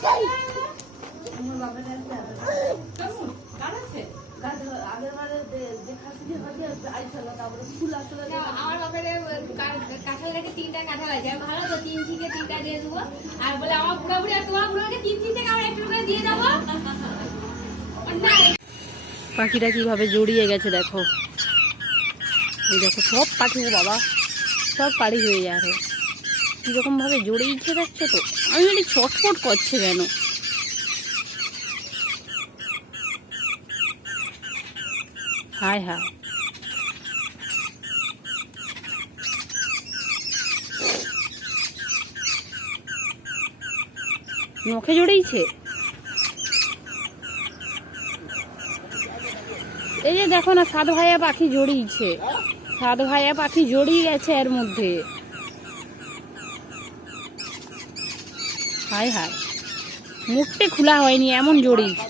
আমার বাপের কাঁঠাল রেখে 3টা কাঁঠাল আছে, ভালো তো 3 থেকে 3টা দিয়ে দেবো। আর বলে আমার বুড়া বুড়ি আর তোমার বুড়াকে 3 থেকে আবার একটু করে দিয়ে যাবো। পাখিটা কিভাবে জড়িয়ে গেছে দেখো, এই দেখো সব পাখি, বাবা সব পাড়ি হয়ে যাবে, কিরকম ভাবে জড়িয়েছে দেখছো তো। আমি বলি ছটফট করছে কেন। হায় হায়, নখে জড়িয়েছে। এই যে দেখো না, সাত ভাইয়া পাখি জড়িয়েছে, সাত ভাইয়া পাখি জড়িয়ে গেছে এর মধ্যে। হায় হায়, মুখটা খোলা হয়নি এমন জড়িয়েছে।